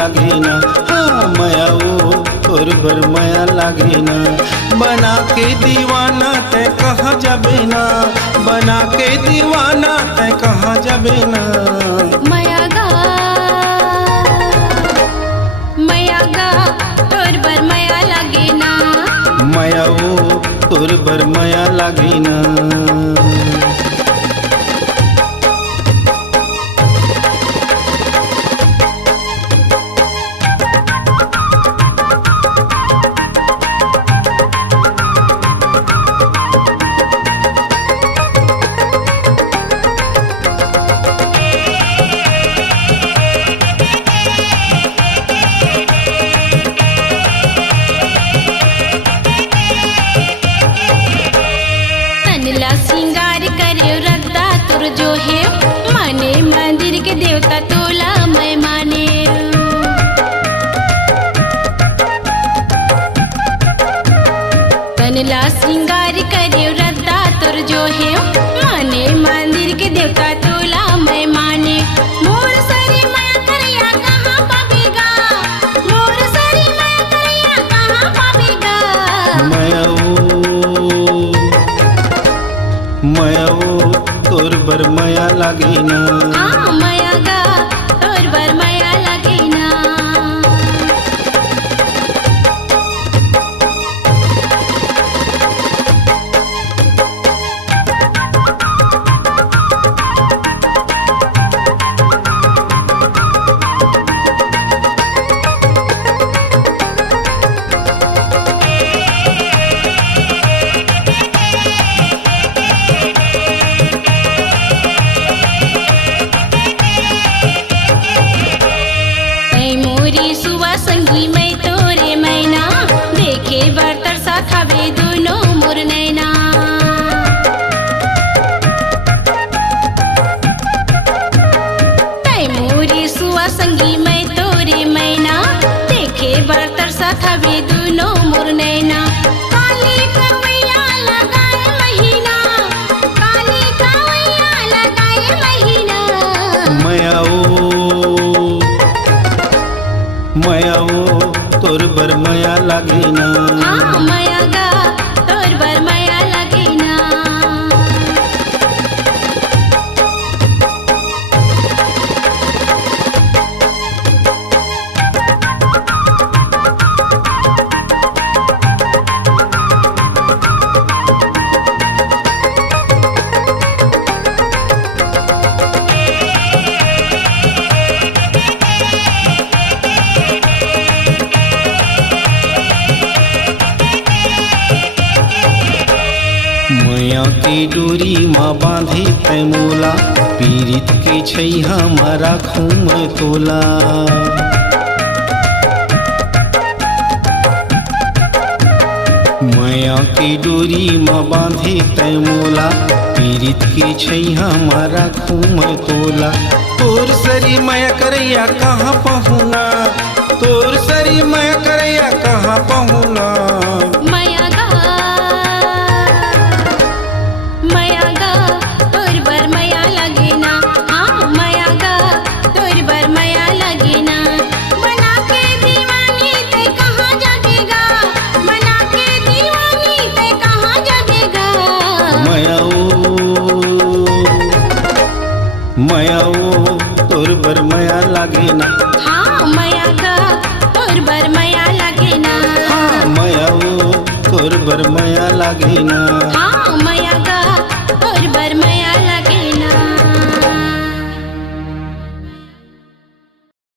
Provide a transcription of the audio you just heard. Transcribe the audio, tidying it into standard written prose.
लागे ना। हाँ माया वो तोर बर माया लागे ना। बना के दीवाना तै कहाँ जाबे ना, बना के दीवाना तै कहाँ जाबे ना। माया गा तोर बर माया लागे ना। माया वो तोर बर माया लागे ना। सिंगार करे रद्दा तुर जो है माने मंदिर के देवता तोला मैं माने। तनला सिंगार करे रद्दा तुर जो है माने मंदिर के देवता तोला मैं माने। मोर सरी माया करिया कहाँ पावेगा, मोर सरी माया करिया कहाँ पावेगा। माया वो तोर बर माया लागे ना। हाँ माया गा तोर बर माया लागे ना। सुबह संगी मैं तोरे मैना देखे बर्तर साथ हवे दोनों मोर नैना। तै मोरी सुबह संगी मैं तोरे मैना देखे बर्तर साथ हवे दोनों मोर नैना। काली कवैया लगाए महीना, काली कवैया लगाए महीना। माया वो तोर बर माया लागे ना। हाँ माया गा तोर बर माया लागे ना। माया की डोरी माँ बांधे तै मोला, पीरित के छै हमारा खूम तोला। माया की डोरी माँ बांधे तै मोला, पीरित के छै हमारा खूम तोला। तोर सरी माया करैया कहाँ पहुना, तोर सरी माया करैया कहाँ पहुना। माया गा तोर बर माया लागे ना। हाँ माया गा तोर बर माया लागे ना। बना के दीवानी ते कहाँ जाबेगा, बना के दीवानी ते कहाँ जाबेगा। माया वो तोर बर माया लागे ना। हाँ माया गा तोर बर माया लागे ना। हाँ माया वो तोर बर माया लागे ना। हाँ